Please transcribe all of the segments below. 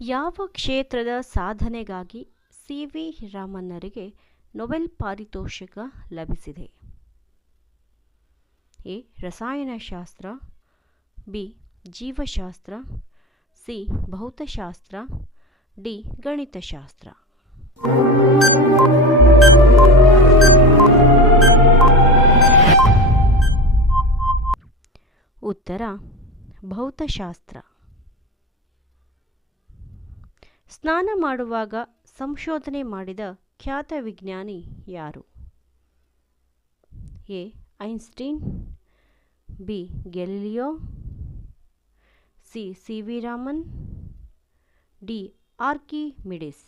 ಯಾವ ಕ್ಷೇತ್ರದ ಸಾಧನೆಗಾಗಿ ಸಿ.ವಿ. ರಾಮನ್ನರಿಗೆ ನೊಬೆಲ್ ಪಾರಿತೋಷಿಕ ಲಭಿಸಿದೆ? ಎ. ರಸಾಯನಶಾಸ್ತ್ರ, ಬಿ. ಜೀವಶಾಸ್ತ್ರ, ಸಿ. ಭೌತಶಾಸ್ತ್ರ, ಡಿ. ಗಣಿತಶಾಸ್ತ್ರ. ಉತ್ತರ ಭೌತಶಾಸ್ತ್ರ. ಸ್ನಾನ ಮಾಡುವಾಗ ಸಂಶೋಧನೆ ಮಾಡಿದ ಖ್ಯಾತ ವಿಜ್ಞಾನಿ ಯಾರು? A. Einstein, B. Galileo, C. C V. Raman, D. Archimedes.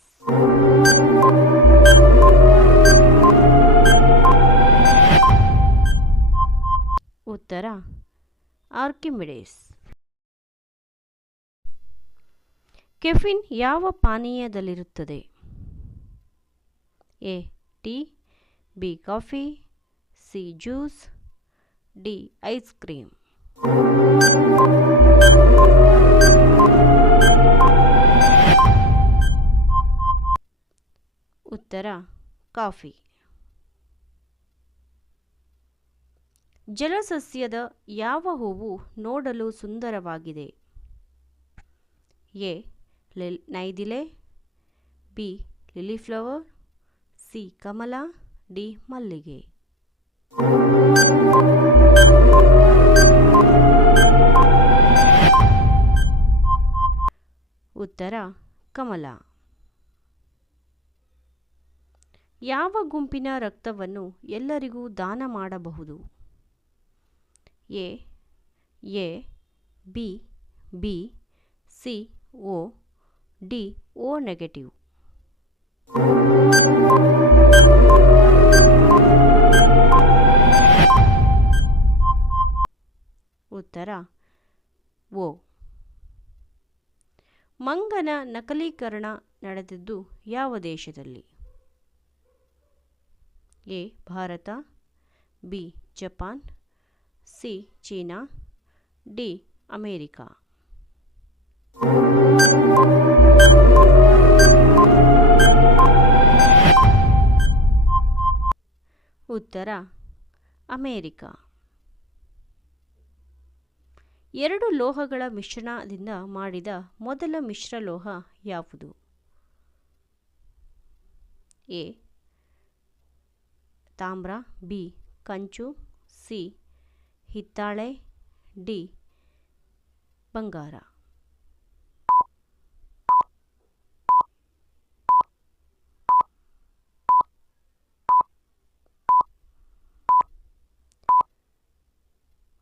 ಉತ್ತರ ಆರ್ಕಿಮಿಡಿಸ್. ಕೆಫಿನ್ ಯಾವ ಪಾನೀಯದಲ್ಲಿರುತ್ತದೆ? A. Tea, B. Coffee, C. Juice, D. Ice cream. ಉತ್ತರ ಕಾಫಿ. ಜಲಸಸ್ಯದ ಯಾವ ಹೂವು ನೋಡಲು ಸುಂದರವಾಗಿದೆ? ಎ. ನೈದಿಲೆ, ಬಿ. Lily flower, C. ಕಮಲ, ಡಿ. ಮಲ್ಲಿಗೆ. ಉತ್ತರ ಕಮಲ. ಯಾವ ಗುಂಪಿನ ರಕ್ತವನ್ನು ಎಲ್ಲರಿಗೂ ದಾನ ಮಾಡಬಹುದು? A. B. B, C. O, D. O negative. ಉತ್ತರ ಓ. ಮಂಗನ ನಕಲೀಕರಣ ನಡೆದದ್ದು ಯಾವ ದೇಶದಲ್ಲಿ? A. Bharat, B. Japan, C. China, D. America. ಉತ್ತರ ಅಮೇರಿಕಾ. ಎರಡು ಲೋಹಗಳ ಮಿಶ್ರಣದಿಂದ ಮಾಡಿದ ಮೊದಲ ಮಿಶ್ರಲೋಹ ಯಾವುದು? ಎ. ತಾಮ್ರ, ಬಿ. ಕಂಚು, ಸಿ. ಹಿತ್ತಾಳೆ, ಡಿ. ಬಂಗಾರ.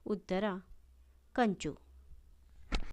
ಉತ್ತರ ಕಂಚು.